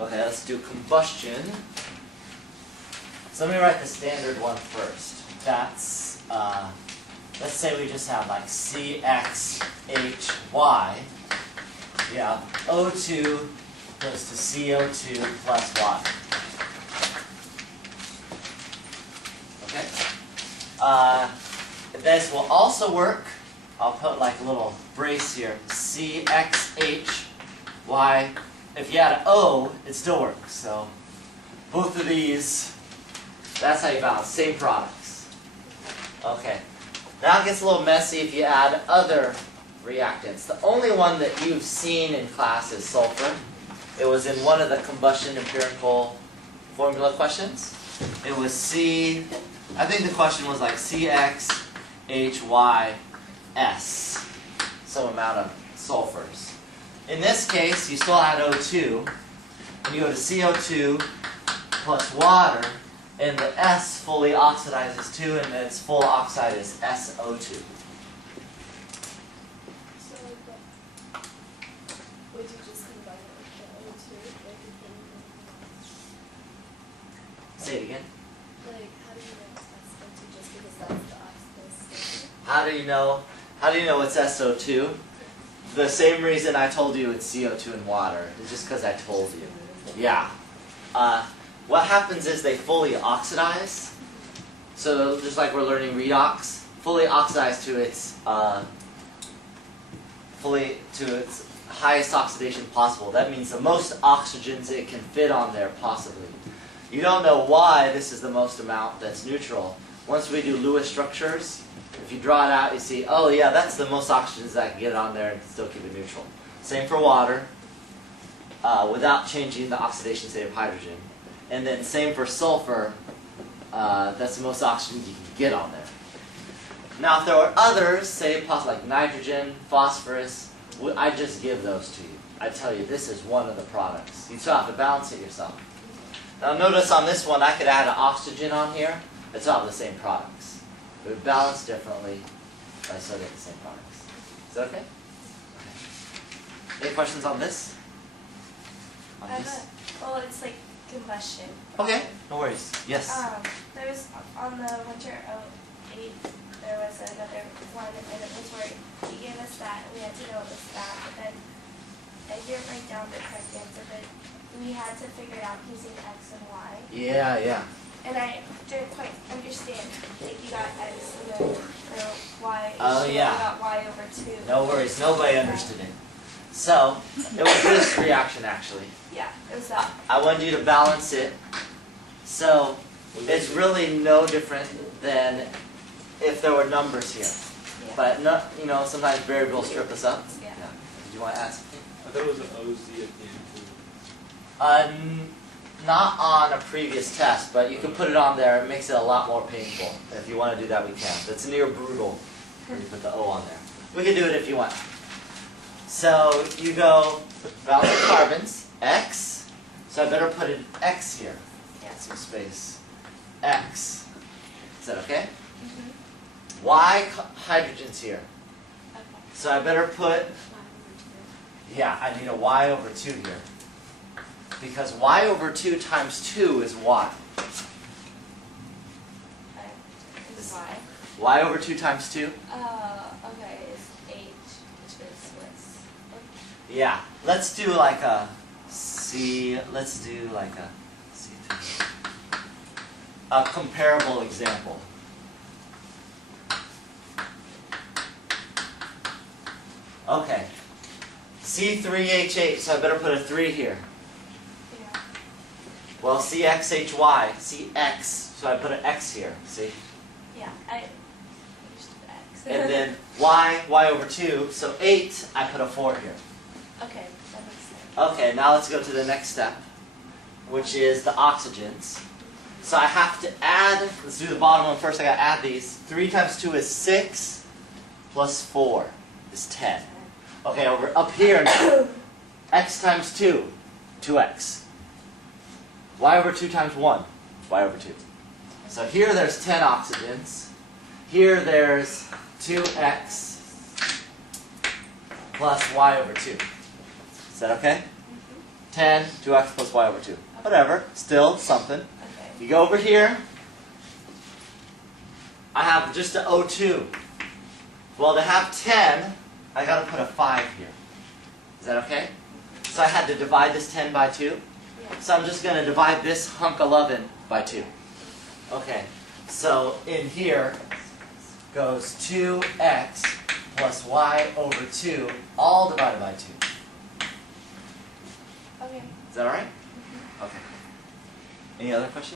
Okay, let's do combustion. So let me write the standard one first. That's, let's say we just have like CXHY. Yeah, O2 goes to CO2 plus Y. Okay? This will also work. I'll put like a little brace here. CXHY. If you add an O, it still works. So both of these, that's how you balance. Same products. Okay. Now it gets a little messy if you add other reactants. The only one that you've seen in class is sulfur. It was in one of the combustion empirical formula questions. It was I think the question was like CXHYS, some amount of sulfurs. In this case, you still add O2, and you go to CO2 plus water, and the S fully oxidizes too, and its full oxide is SO2. So would you just combine it with the O2? Say it again. Like, how do you know it's SO2 just because that's the oxidized state? How do you know it's SO2? The same reason I told you it's CO2 and water. It's just because I told you. Yeah. What happens is they fully oxidize. So just like we're learning redox, fully oxidize to its highest oxidation possible. That means the most oxygens it can fit on there possibly. You don't know why this is the most amount that's neutral. Once we do Lewis structures, if you draw it out, you see, oh yeah, that's the most oxygens that can get on there and still keep it neutral. Same for water, without changing the oxidation state of hydrogen. And then same for sulfur, that's the most oxygen you can get on there. Now if there were others, say possibly like nitrogen, phosphorus, I just give those to you. I tell you, this is one of the products. You still have to balance it yourself. Now notice on this one, I could add an oxygen on here. It's all the same products. It would balance differently, but I still get the same products. Is that okay? Any questions on this? On this? Well, it's like combustion. Okay, no worries. Yes? There was, on the winter 08, there was another one, and it was where he gave us that, and we had to know it was that, but then I didn't write down the correct answer, but we had to figure it out using X and Y. Yeah, yeah. And I didn't quite understand. Like you got X and then Y. Oh, yeah. You got Y over 2. No worries, nobody understood it. So, it was this reaction actually. Yeah, it was that. I wanted you to balance it. So, it's really no different than if there were numbers here. Yeah. But, no, you know, sometimes variables trip us up. Yeah. Did you want to add something? I thought it was an OZ at the end too. Not on a previous test, but you can put it on there. It makes it a lot more painful. If you want to do that, we can. That's near brutal when you put the O on there. We can do it if you want. So you go balance the carbons, X. So I better put an X here. Yeah. Some space. X. Is that okay? Mm-hmm. Y hydrogens here. Okay. So I better put, yeah, I need a Y over 2 here. Because Y over 2 times 2 is Y. Okay. Is Y. Y over 2 times 2? Okay, is H, which is Swiss. Okay. Yeah. Let's do like a C, let's do like a C3. A comparable example. Okay. C3H8, so I better put a 3 here. Yeah. Well, CXHY, CX, so I put an X here, see? Yeah, I used X. And then Y over 2, so 8, I put a 4 here. Okay, that makes sense. Okay, now let's go to the next step, which is the oxygens. So I have to add, let's do the bottom one first, I gotta add these. 3 times 2 is 6, plus 4 is 10. Okay, over up here now, X times 2, 2X. Y over 2 times 1, Y over 2. So here there's 10 oxygens. Here there's 2X plus Y over 2. Is that okay? 10, 2x plus y over 2. Whatever, still something. Okay. You go over here. I have just an O2. Well, to have 10, I got to put a 5 here. Is that okay? So I had to divide this 10 by 2. Yeah. So I'm just going to divide this hunk 11 by 2. Okay, so in here goes 2x plus y over 2, all divided by 2. Okay. Is that all right? Okay. Any other questions?